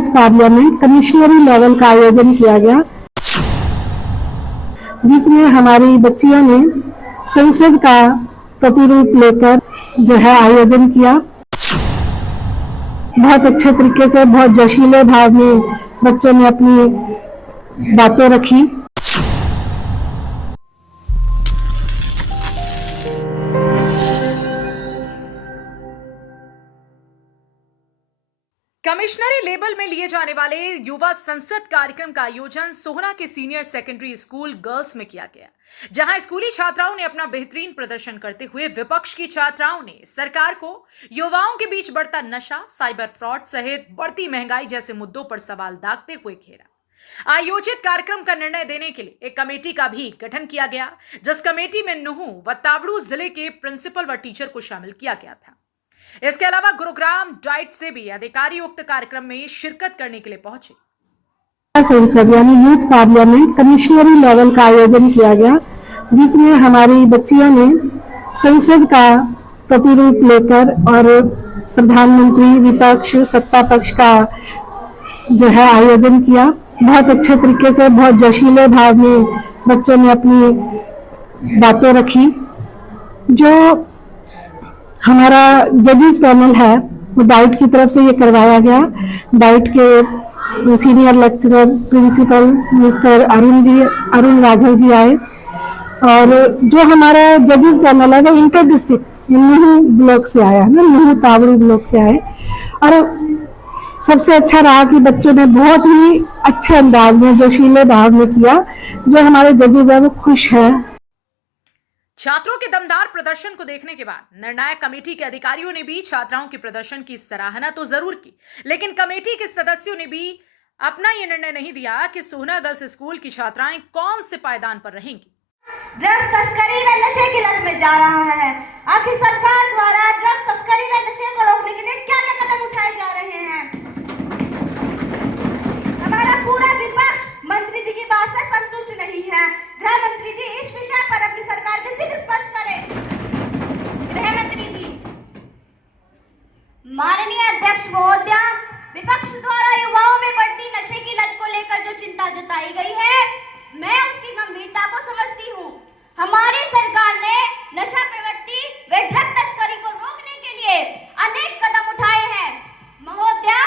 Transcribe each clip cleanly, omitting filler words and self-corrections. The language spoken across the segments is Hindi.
यूथ पार्लियामेंट कमिश्नरी लेवल का आयोजन किया गया, जिसमें हमारी बच्चियों ने संसद का प्रतिरूप लेकर जो है आयोजन किया। बहुत अच्छे तरीके से, बहुत जोशीले भाव में बच्चों ने अपनी बातें रखी। कमिश्नरी लेवल में लिए जाने वाले युवा संसद कार्यक्रम का आयोजन सोहना के सीनियर सेकेंडरी स्कूल गर्ल्स में किया गया, जहां स्कूली छात्राओं ने अपना बेहतरीन प्रदर्शन करते हुए विपक्ष की छात्राओं ने सरकार को युवाओं के बीच बढ़ता नशा, साइबर फ्रॉड सहित बढ़ती महंगाई जैसे मुद्दों पर सवाल दागते हुए घेरा। आयोजित कार्यक्रम का निर्णय देने के लिए एक कमेटी का भी गठन किया गया, जिस कमेटी में नुहू व तावड़ू जिले के प्रिंसिपल व टीचर को शामिल किया गया था। इसके अलावा गुरुग्राम डाइट से भी अधिकारी उक्त कार्यक्रम में शिरकत करने के लिए पहुंचे। संसद यानी यूथ पार्लियामेंट कमिश्नरी लेवल का आयोजन किया गया, जिसमें हमारी बच्चियों ने संसद का प्रतिरूप लेकर और प्रधानमंत्री, विपक्ष, सत्ता पक्ष का जो है आयोजन किया। बहुत अच्छे तरीके से, बहुत जोशीले भाव में बच्चों ने अपनी बातें रखी। जो हमारा जजेस पैनल है वो डाइट की तरफ से ये करवाया गया। डाइट के senior lecturer principal mister Arun Raghav ji आए, और जो हमारा जजेस पैनल है वो इंटर डिस्ट्रिक्ट नुहू ब्लॉक से आया है, नुहू तावड़ू ब्लॉक से आए। और सबसे अच्छा रहा कि बच्चों ने बहुत ही अच्छे अंदाज में, जोशीले भाव में किया। जो हमारे जजेस है वो खुश है। छात्रों के दमदार प्रदर्शन को देखने के बाद निर्णायक कमेटी के अधिकारियों ने भी छात्राओं के प्रदर्शन की सराहना तो जरूर की, लेकिन कमेटी के सदस्यों ने भी अपना यह निर्णय नहीं दिया कि सोहना गर्ल्स स्कूल की छात्राएं कौन से पायदान पर रहेंगी। ड्रग्स तस्करी व नशे की लत में जा रहा है। आखिर सरकार द्वारा ड्रग्स तस्करी व नशे को रोकने के लिए क्या क्या कदम उठाए जा रहे हैं? हमारा पूरा विपक्ष मंत्री जी की बात से संतुष्ट नहीं है। गृह मंत्री जी इस विषय पर अपनी सरकार की स्थिति स्पष्ट करें। गृह मंत्री जी, माननीय अध्यक्ष महोदया, विपक्ष द्वारा युवाओं में बढ़ती नशे की लत को लेकर जो चिंता जताई गई है, मैं उसकी गंभीरता को समझती हूँ। हमारी सरकार ने नशा प्रवृत्ति व ड्रग तस्करी को रोकने के लिए अनेक कदम उठाए हैं। महोदया,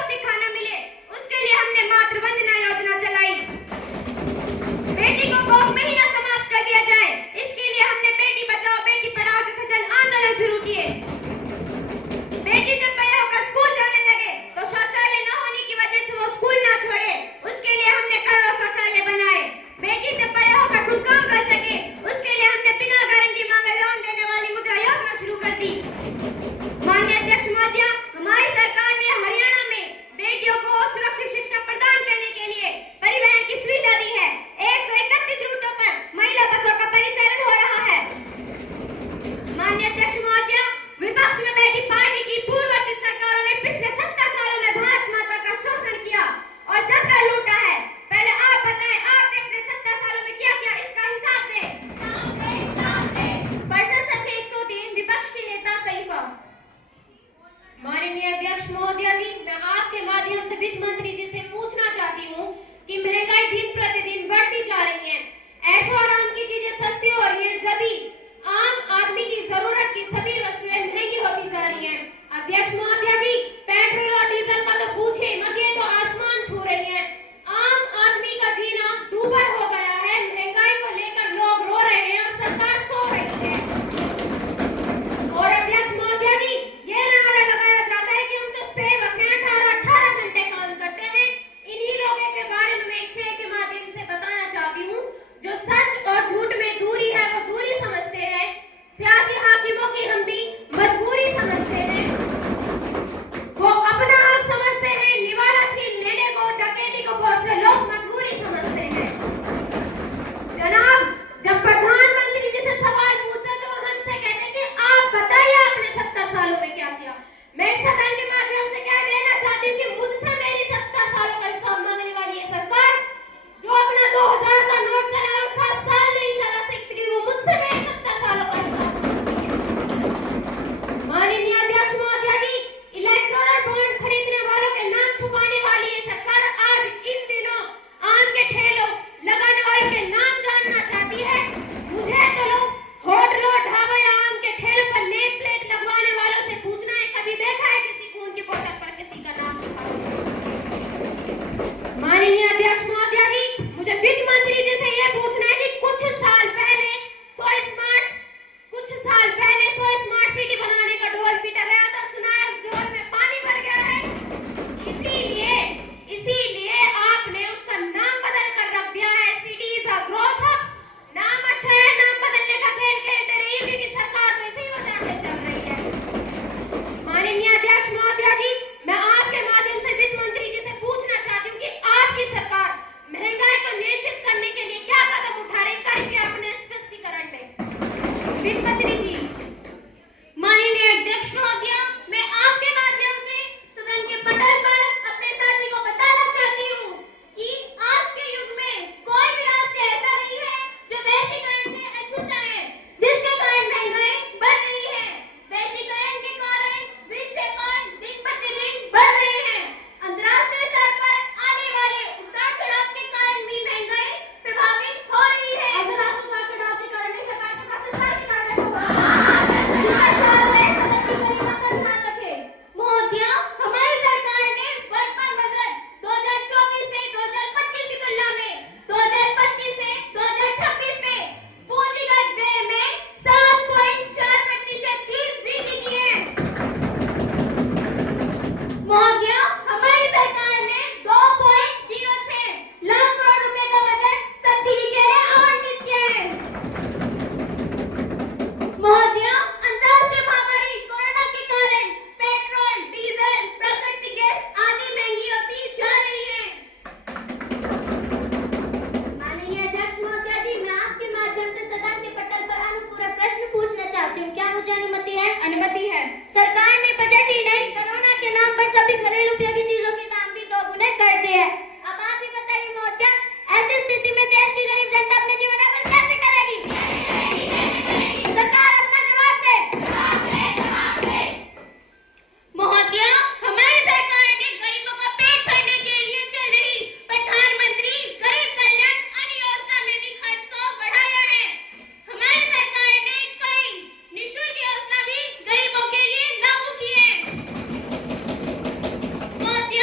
पौष्टिक खाना मिले, उसके लिए हमने मातृवंदना योजना चलाई। बेटी को गौ महीना समाप्त कर दिया जाए, इसके लिए हमने बेटी बचाओ बेटी पढ़ाओ जैसे जन आंदोलन शुरू किए। बेटी जब बड़े होकर स्कूल जाने लगे तो शौचालय न होने की वजह से वो स्कूल ना छोड़े, उसके लिए हमने करोड़ों शौचालय बनाए। बेटी जब बड़े होकर खुद काम कर सके, उसके लिए हमने बिना गारंटी मांगे लोन देने वाली मुद्रा योजना शुरू कर दी। माननीय अध्यक्ष महोदय, हमारी सरकार ने हरियाणा में बेटियों को सुरक्षित शिक्षा प्रदान करने के लिए परिवहन की सुविधा दी है। 131 रूटों पर महिला बसों का परिचालन हो रहा है। माननीय अध्यक्ष महोदय, विपक्ष में बैठी पार्टी की पूर्ववर्ती सरकारों ने पिछले 70 सालों में भारत माता का शोषण किया और जबकर लूटा है। पहले आप बताएं, आपने अपने 70 सालों में क्या किया, इसका हिसाब दें। परिषद संख्या 103, विपक्ष के नेता कईफा। माननीय अध्यक्ष महोदय जी, मैं आपके माध्यम से वित्त मंत्री जी से पूछना चाहती हूँ कि महंगाई दिन प्रतिदिन बढ़ती जा रही है, ऐशो आराम की चीजें सस्ती हो रही हैं, जबकि आम आदमी की जरूरत की सभी वस्तुएं महंगी होती जा रही हैं। अध्यक्ष महोदय जी, पेट्रोल और डीजल का तो पूछे मत, ये तो आसमान छू रही है। आम आदमी का जीना दूभर हो गया है। महंगाई को लेकर लोग रो रहे हैं और सरकार सो रही है। और अध्यक्ष महोदय जी, ये नारा लगाया जाता है कि हम तो सेवक हैं, 18 घंटे काम करते हैं। इन्हीं लोगों के बारे में मैं एक शेर के माध्यम से बताना चाहती हूँ। जो सच और झूठ में दूरी है वो दूरी समझते हैं, सियासी हाकिमों की हम भी मजबूरी समझते हैं। वो अपना हक समझते हैं, निवाला छीन लेने को, डकैती को बहुत से लोग मजबूरी समझते हैं। जनाब, जब प्रधानमंत्री जी से सवाल पूछते तो हमसे कहते हैं कि आप बताइए आपने 70 सालों में क्या किया। मैं इस सदन के माध्यम से कह देना चाहती हूँ कि मुझसे मेरी 70 सालों का हिसाब मांगने वाली ये सरकार, जो अपना 2000 का नोट चलाया उसका साल नहीं चला सकती, वो मुझसे मेरी 70 सालों का हिसाब। माननीय अध्यक्ष महोदय जी, इलेक्टोरल बॉन्ड खरीदने वालों के नाम छुपाने वाली ये सरकार आज इन दिनों आम के ठेलों लगाने वालों के नाम जानना चाहती है। मुझे तो लोग होटलों, ढाबों या आम के ठेलों पर नेम प्लेट लगवाने वालों से पूछना है, कभी देखा है किसी खून की बोतल पर किसी का नाम लिखा हो? माननीय अध्यक्ष महोदय जी, मुझे वित्त मंत्री जी से यह पूछना है कि कुछ साल पहले 100 स्मार्ट सिटी बनाने का ढोल पीटा गया था, सुना है उस ढोल में पानी भर गया है। इसीलिए आपने उसका नाम बदल कर रख दिया है सिटीज और ग्रोथ हब्स। नाम अच्छा है, नाम बदलने का खेल खेलते रहिए, क्योंकि सरकार तो इसी वजह से चल रही है। माननीय अध्यक्ष महोदय जी, मैं आपके माध्यम से वित्त मंत्री जी से पूछना चाहती हूँ कि आपकी सरकार महंगाई को नियंत्रित करने के लिए क्या कदम उठा रही, करके अपने स्पष्टीकरण दें। वित्त मंत्री जी। माननीय अध्यक्ष महोदय, मैं आपके माध्यम से सदन के पटल पर अपने साथी को बताना चाहती हूँ कि आज के युग में कोई भी राष्ट्र ऐसा नहीं है जो वैश्वीकरण से अछूता है, जिसके कारण महंगाई बढ़ रही है। वैश्वीकरण के कारण विश्व एकाउंट दिन प्रतिदिन बढ़ रहे हैं। अंतर्राष्ट्रीय स्तर पर आने वाले उतार चढ़ाव के कारण भी महंगाई प्रभावित हो रही है। अंतर्राष्ट्रीय उतार चढ़ाव के कारण नहीं, सरकार के भ्रष्टाचार के कारण ऐसा हो रहा है। महोदय, हमारी सरकार ने वर्तमान बजट 2024 से 2025 की तुलना में 2025 से 2026 में पूंजीगत व्यय में 7.4% की वृद्धि की है। महोदय, हमारी सरकार ने 2.06 लाख करोड़ रुपए का बजट सब्सिडी के लिए आवंटित किया है। महोदय, अंतर्राष्ट्रीय महामारी कोरोना के कारण पेट्रोल, डीजल, प्राकृतिक गैस आदि महंगी होती जा रही है। माननीय अध्यक्ष महोदय जी, मैं आपके माध्यम से सदन के पटल पर अनुपूरक प्रश्न पूछना चाहती हूँ, क्या मुझे अनुमति है? अनुमति है। सरकार ने बजट ही नहीं, कोरोना के नाम पर सभी घरेलू उपयोगी चीजों के दाम भी दोगुने कर दिए हैं। अब आप ही बताइए महोदय, ऐसी स्थिति में देश की गरीब जनता अपने जीवन यापन कैसे करेगी? सरकार अपना जवाब दे। महोदय, हमारी सरकार ने गरीबों का पेट भरने के लिए चल रही प्रधानमंत्री गरीब कल्याण अन्न योजना में भी खर्च को बढ़ाया है। हमारी सरकार ने कई निःशुल्क योजना भी गरीबों के लिए लागू की है। महोदय,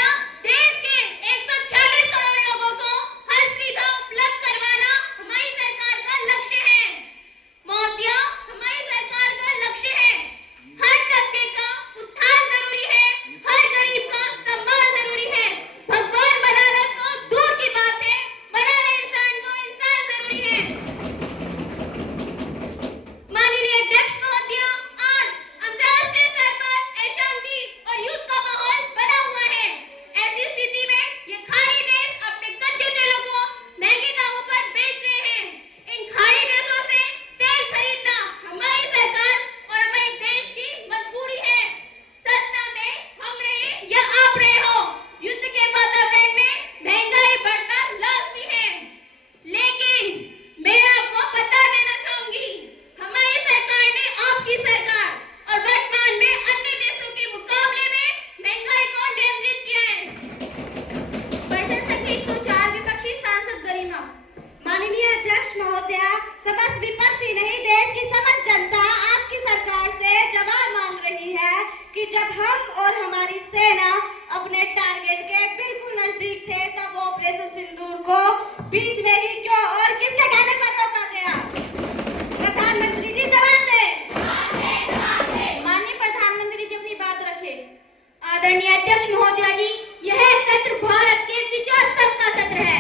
अध्यक्ष महोदया जी, यह सत्र भारत के विजयोत्सव का सत्र है।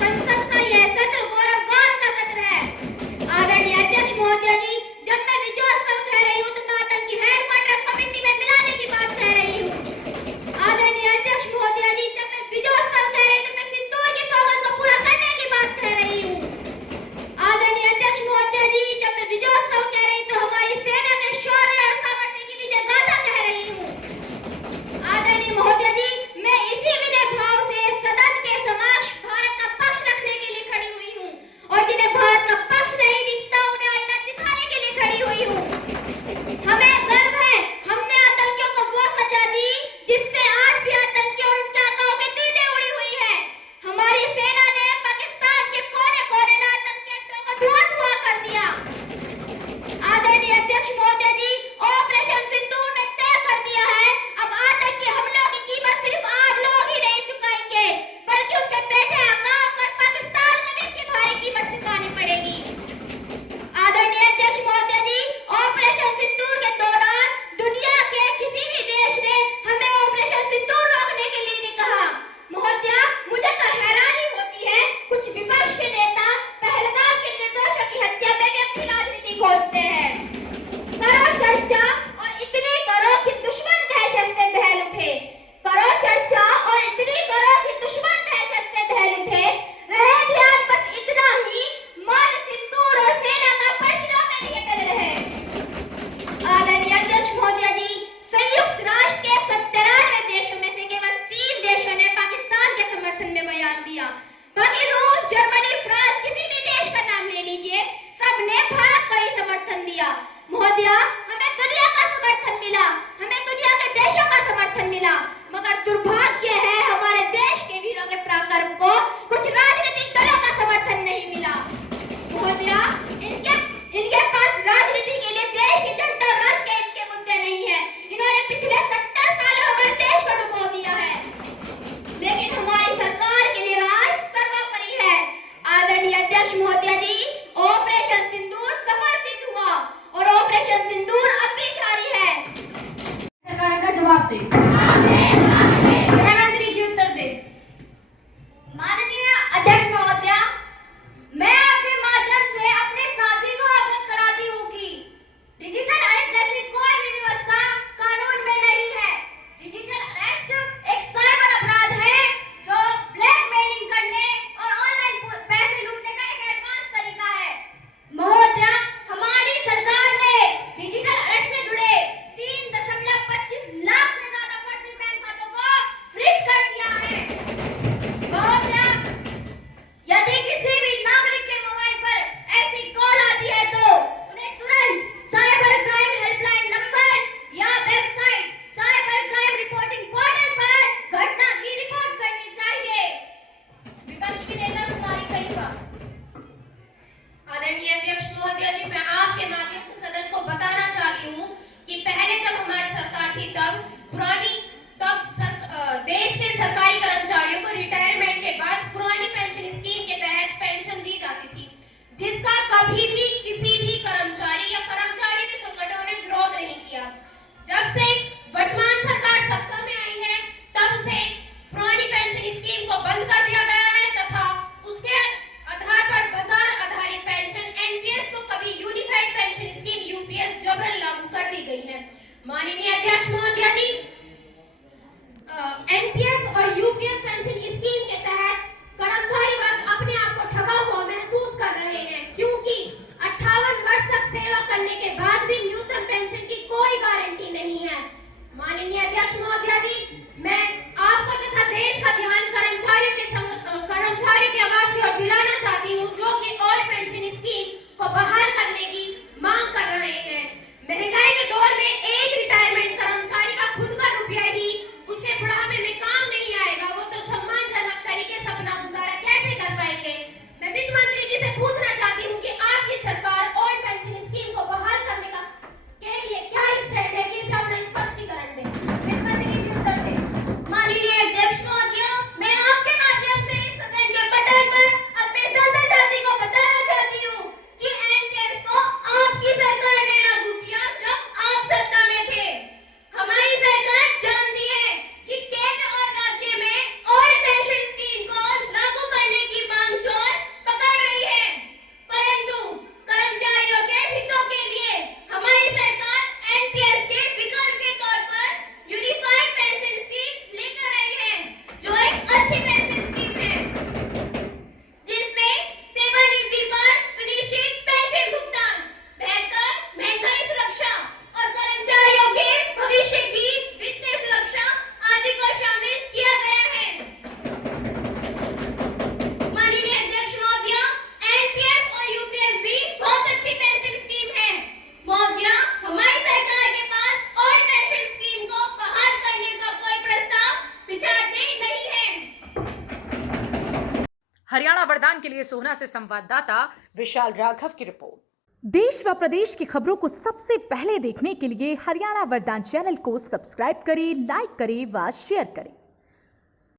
संसद का यह सत्र गौरवगान का सत्र है। आदरणीय अध्यक्ष महोदया जी, जब मैं विजयोत्सव कह रही हूँ तो मैं आतंकी हेडक्वार्टर को मिट्टी में मिलाने की बात कह रही हूँ। आदरणीय अध्यक्ष महोदया जी, जब मैं विजयोत्सव कह रही हूँ तो मैं सिंदूर की सौगंध को पूरा करने की बात कह रही हूँ। आदरणीय अध्यक्ष महोदया जी, जब मैं विजयोत्सव कह रही हूँ तो हमारी सेना के शौर्य और सामर्थ्य की विजय गाथा कह रही हूँ। आदरणीय महोदया जी, मैं इसी विनय भाव से सदन के समक्ष भारत का पक्ष रखने के लिए खड़ी हुई हूँ, और जिन्हें भारत का पक्ष नहीं दिखता उन्हें आईना दिखाने के लिए खड़ी हुई हूँ। हमें गर्व है, हमने आतंकियों को वो सजा दी जिससे आज भी आतंकियों और उनके आकाओं की नींदें उड़ी हुई है। हमारी सेना ने पाकिस्तान के कोने कोने में आतंकी अड्डों को धुआं कर दिया। आदरणीय अध्यक्ष महोदया जी, ऑपरेशन सिंदूर ने तय कर दिया है, अब आतंकी हमलों की कीमत सिर्फ आप लोग ही नहीं चुकाएंगे, बल्कि उसके बेटे आकाओं पर पाकिस्तान को भी इसकी भारी कीमत चुकानी पड़ेगी। आदरणीय अध्यक्ष महोदया जी, ऑपरेशन सिंदूर के दौरान दुनिया के किसी भी देश ने हमें ऑपरेशन सिंदूर रोकने के लिए नहीं कहा। महोदया, मुझे तो हैरानी होती है, कुछ विपक्ष के नेता पहलगाम के निर्दोषों की हत्या में भी अपनी राजनीति खोजते हैं। करो चर्चा और इतनी करो कि दुश्मन दहशत से दहल उठे। करो चर्चा और इतनी करो कि दुश्मन दहशत से दहल उठे। रहे ध्यान बस इतना ही, मन सिंदूर और सेना का प्रश्नों में ही अटल रहे। आदरणीय अध्यक्ष महोदया जी, संयुक्त राष्ट्र के 97 देशों में से केवल 3 देशों ने पाकिस्तान के समर्थन में बयान दिया। बाकी रूस, जर्मनी, फ्रांस, किसी भी देश का नाम ले लीजिए, सबने भारत का ही समर्थन दिया। महोदया, हमें दुनिया का समर्थन मिला, हमें दुनिया के देशों का समर्थन मिला, मगर दुर्भाग्य है हमारे देश के वीरों के पराक्रम को कुछ राजनीतिक दलों का समर्थन नहीं मिला। महोदया, इनके पास राजनीति के लिए देश की जनता और राष्ट्र के हित के मुद्दे नहीं है। इन्होंने पिछले 70 सालों हमारे देश को डुबो दिया है, लेकिन हमारी सरकार के लिए राष्ट्र सर्वोपरि है। आदरणीय अध्यक्ष महोदया जी, ऑपरेशन सिंदूर सफल सिद्ध हुआ और ऑपरेशन सिंदूर अब भी जारी है। सरकार का जवाब दे। गृहमंत्री जी उत्तर दे। माननीय अध्यक्ष महोदया, मैं आपके माध्यम से अपने साथी को अवगत कराती हूँ कि डिजिटल अरेस्ट जैसी कोई भी व्यवस्था कानून में नहीं है। डिजिटल अरेस्ट एक साइबर अपराध है जो ब्लैकमेलिंग करने और ऑनलाइन पैसे लूटने का एक एडवांस तरीका है। महोदया, हमारी सरकार ने डिजिटल अरेस्ट से जुड़े 3.25 लाख से ज्यादा फर्जी बैंक खातों को फ्रीज कर दिया है। महोदया, यदि किसी भी नागरिक के मोबाइल पर ऐसी कॉल आती है तो उन्हें तुरंत साइबर क्राइम हेल्पलाइन नंबर या website cyber crime reporting portal पर घटना की रिपोर्ट करनी चाहिए। विपक्ष के नेता कुमारी कई बार। आदरणीय अध्यक्ष महोदया जी, मैं आपके माध्यम से सदन को बताना चाहती हूँ कि पहले जब हमारी सरकार थी तब देश के सरकारी कर्मचारियों को रिटायरमेंट के बाद पुरानी पेंशन स्कीम के तहत पेंशन दी जाती थी, जिसका कभी भी किसी भी कर्मचारी या कर्मचारी के संगठनों ने विरोध नहीं किया। जब से वर्तमान सरकार सत्ता में आई है, तब से पुरानी पेंशन स्कीम को बंद कर दिया गया है तथा उसके आधार पर बाजार आधारित पेंशन एनपीएस को कभी यूनिफाइड पेंशन स्कीम यूपीएस जबरन लागू कर दी गई है। माननीय अध्यक्ष महोदया जी, एनपीएस और यूपीएस पेंशन स्कीम के तहत कर्मचारी वर्ग अपने आप को ठगा हुआ महसूस कर रहे हैं, क्योंकि 58 वर्ष तक सेवा करने के बाद भी न्यूनतम पेंशन की कोई गारंटी नहीं है। माननीय अध्यक्ष महोदया जी, मैं आपको तथा देश का ध्यान कर्मचारियों की आवाज की ओर दिलाना चाहती हूँ, जो कि ओल्ड पेंशन स्कीम को बहाल करने की मांग कर रहे हैं। महंगाई के दौर में एक रिटायरमेंट कर्मचारी का खुद का रुपया ही उसके बुढ़ापे में काम हरियाणा वरदान के लिए सोहना से संवाददाता विशाल राघव की रिपोर्ट। देश व प्रदेश की खबरों को सबसे पहले देखने के लिए हरियाणा वरदान चैनल को सब्सक्राइब करें, लाइक करें व शेयर करें।